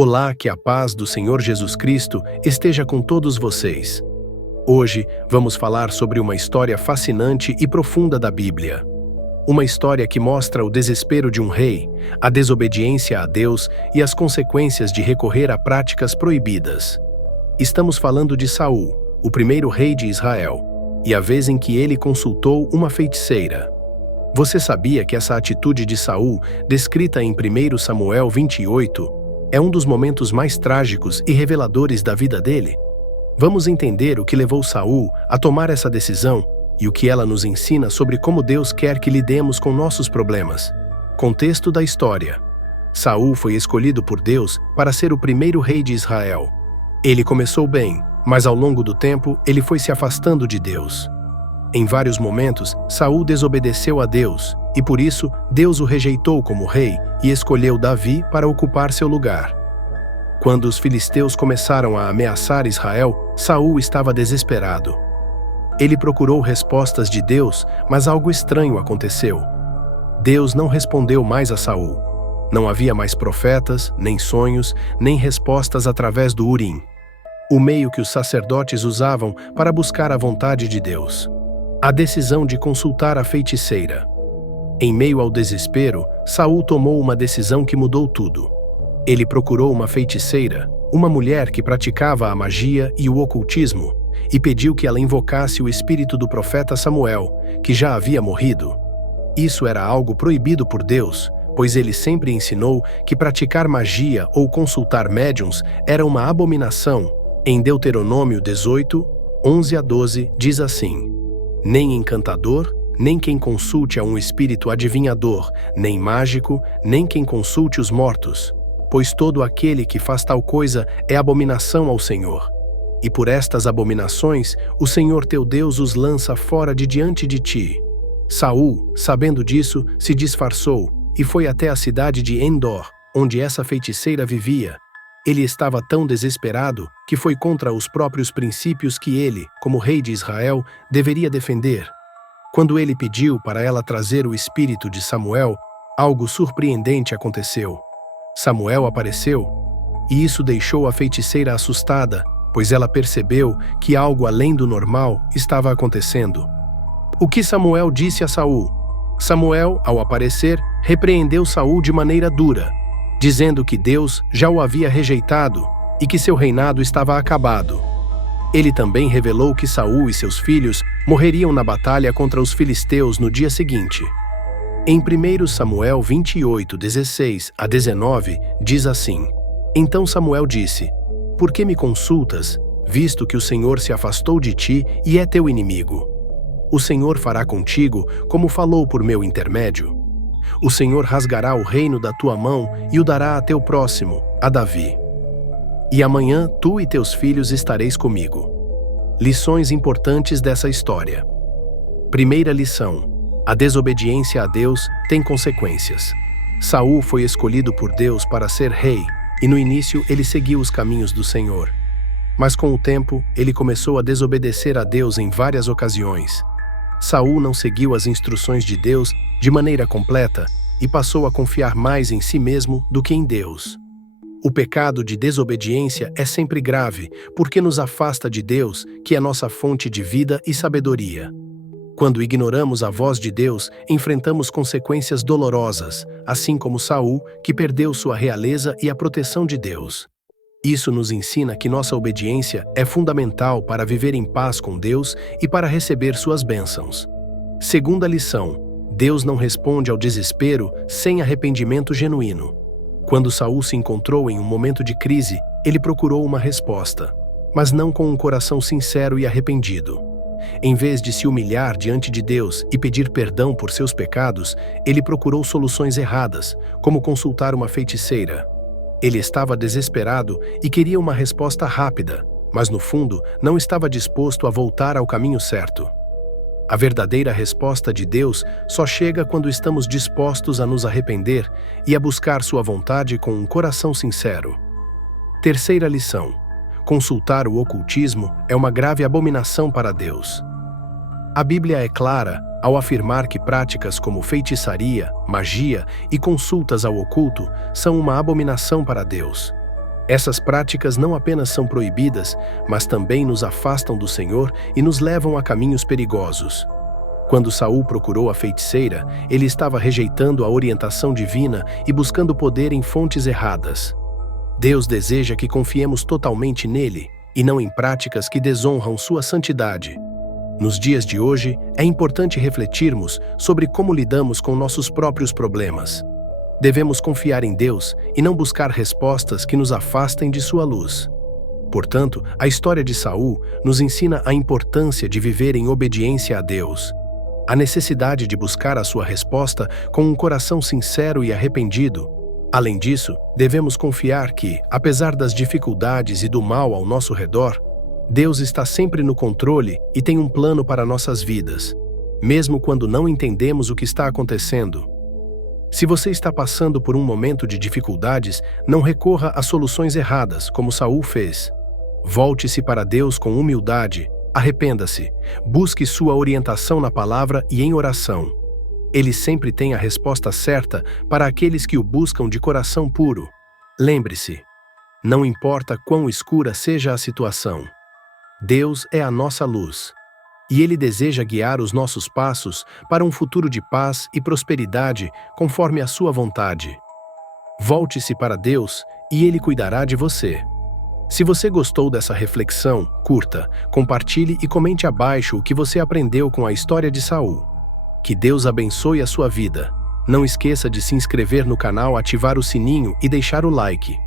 Olá, que a paz do Senhor Jesus Cristo esteja com todos vocês. Hoje vamos falar sobre uma história fascinante e profunda da Bíblia. Uma história que mostra o desespero de um rei, a desobediência a Deus e as consequências de recorrer a práticas proibidas. Estamos falando de Saul, o primeiro rei de Israel, e a vez em que ele consultou uma feiticeira. Você sabia que essa atitude de Saul, descrita em 1 Samuel 28, é um dos momentos mais trágicos e reveladores da vida dele? Vamos entender o que levou Saul a tomar essa decisão e o que ela nos ensina sobre como Deus quer que lidemos com nossos problemas. Contexto da história. Saul foi escolhido por Deus para ser o primeiro rei de Israel. Ele começou bem, mas ao longo do tempo ele foi se afastando de Deus. Em vários momentos, Saul desobedeceu a Deus, e por isso Deus o rejeitou como rei e escolheu Davi para ocupar seu lugar. Quando os filisteus começaram a ameaçar Israel, Saul estava desesperado. Ele procurou respostas de Deus, mas algo estranho aconteceu. Deus não respondeu mais a Saul. Não havia mais profetas, nem sonhos, nem respostas através do Urim, o meio que os sacerdotes usavam para buscar a vontade de Deus. A decisão de consultar a feiticeira. Em meio ao desespero, Saul tomou uma decisão que mudou tudo. Ele procurou uma feiticeira, uma mulher que praticava a magia e o ocultismo, e pediu que ela invocasse o espírito do profeta Samuel, que já havia morrido. Isso era algo proibido por Deus, pois ele sempre ensinou que praticar magia ou consultar médiuns era uma abominação. Em Deuteronômio 18, 11 a 12, diz assim: nem encantador, nem quem consulte a um espírito adivinhador, nem mágico, nem quem consulte os mortos, pois todo aquele que faz tal coisa é abominação ao Senhor. E por estas abominações, o Senhor teu Deus os lança fora de diante de ti. Saul, sabendo disso, se disfarçou e foi até a cidade de Endor, onde essa feiticeira vivia. Ele estava tão desesperado que foi contra os próprios princípios que ele, como rei de Israel, deveria defender. Quando ele pediu para ela trazer o espírito de Samuel, algo surpreendente aconteceu. Samuel apareceu, e isso deixou a feiticeira assustada, pois ela percebeu que algo além do normal estava acontecendo. O que Samuel disse a Saul? Samuel, ao aparecer, repreendeu Saul de maneira dura, dizendo que Deus já o havia rejeitado e que seu reinado estava acabado. Ele também revelou que Saul e seus filhos morreriam na batalha contra os filisteus no dia seguinte. Em 1 Samuel 28, 16 a 19, diz assim: então Samuel disse: por que me consultas, visto que o Senhor se afastou de ti e é teu inimigo? O Senhor fará contigo como falou por meu intermédio. O Senhor rasgará o reino da tua mão e o dará a teu próximo, a Davi. E amanhã tu e teus filhos estareis comigo. Lições importantes dessa história. Primeira lição: a desobediência a Deus tem consequências. Saul foi escolhido por Deus para ser rei, e no início ele seguiu os caminhos do Senhor. Mas com o tempo, ele começou a desobedecer a Deus em várias ocasiões. Saul não seguiu as instruções de Deus de maneira completa e passou a confiar mais em si mesmo do que em Deus. O pecado de desobediência é sempre grave, porque nos afasta de Deus, que é nossa fonte de vida e sabedoria. Quando ignoramos a voz de Deus, enfrentamos consequências dolorosas, assim como Saul, que perdeu sua realeza e a proteção de Deus. Isso nos ensina que nossa obediência é fundamental para viver em paz com Deus e para receber suas bênçãos. Segunda lição: Deus não responde ao desespero sem arrependimento genuíno. Quando Saul se encontrou em um momento de crise, ele procurou uma resposta, mas não com um coração sincero e arrependido. Em vez de se humilhar diante de Deus e pedir perdão por seus pecados, ele procurou soluções erradas, como consultar uma feiticeira. Ele estava desesperado e queria uma resposta rápida, mas no fundo não estava disposto a voltar ao caminho certo. A verdadeira resposta de Deus só chega quando estamos dispostos a nos arrepender e a buscar sua vontade com um coração sincero. Terceira lição: consultar o ocultismo é uma grave abominação para Deus. A Bíblia é clara ao afirmar que práticas como feitiçaria, magia e consultas ao oculto são uma abominação para Deus. Essas práticas não apenas são proibidas, mas também nos afastam do Senhor e nos levam a caminhos perigosos. Quando Saul procurou a feiticeira, ele estava rejeitando a orientação divina e buscando poder em fontes erradas. Deus deseja que confiemos totalmente nele e não em práticas que desonram sua santidade. Nos dias de hoje, é importante refletirmos sobre como lidamos com nossos próprios problemas. Devemos confiar em Deus e não buscar respostas que nos afastem de sua luz. Portanto, a história de Saul nos ensina a importância de viver em obediência a Deus. A necessidade de buscar a sua resposta com um coração sincero e arrependido. Além disso, devemos confiar que, apesar das dificuldades e do mal ao nosso redor, Deus está sempre no controle e tem um plano para nossas vidas, mesmo quando não entendemos o que está acontecendo. Se você está passando por um momento de dificuldades, não recorra a soluções erradas, como Saul fez. Volte-se para Deus com humildade, arrependa-se, busque sua orientação na palavra e em oração. Ele sempre tem a resposta certa para aqueles que o buscam de coração puro. Lembre-se, não importa quão escura seja a situação, Deus é a nossa luz. E Ele deseja guiar os nossos passos para um futuro de paz e prosperidade conforme a sua vontade. Volte-se para Deus e Ele cuidará de você. Se você gostou dessa reflexão, curta, compartilhe e comente abaixo o que você aprendeu com a história de Saul. Que Deus abençoe a sua vida. Não esqueça de se inscrever no canal, ativar o sininho e deixar o like.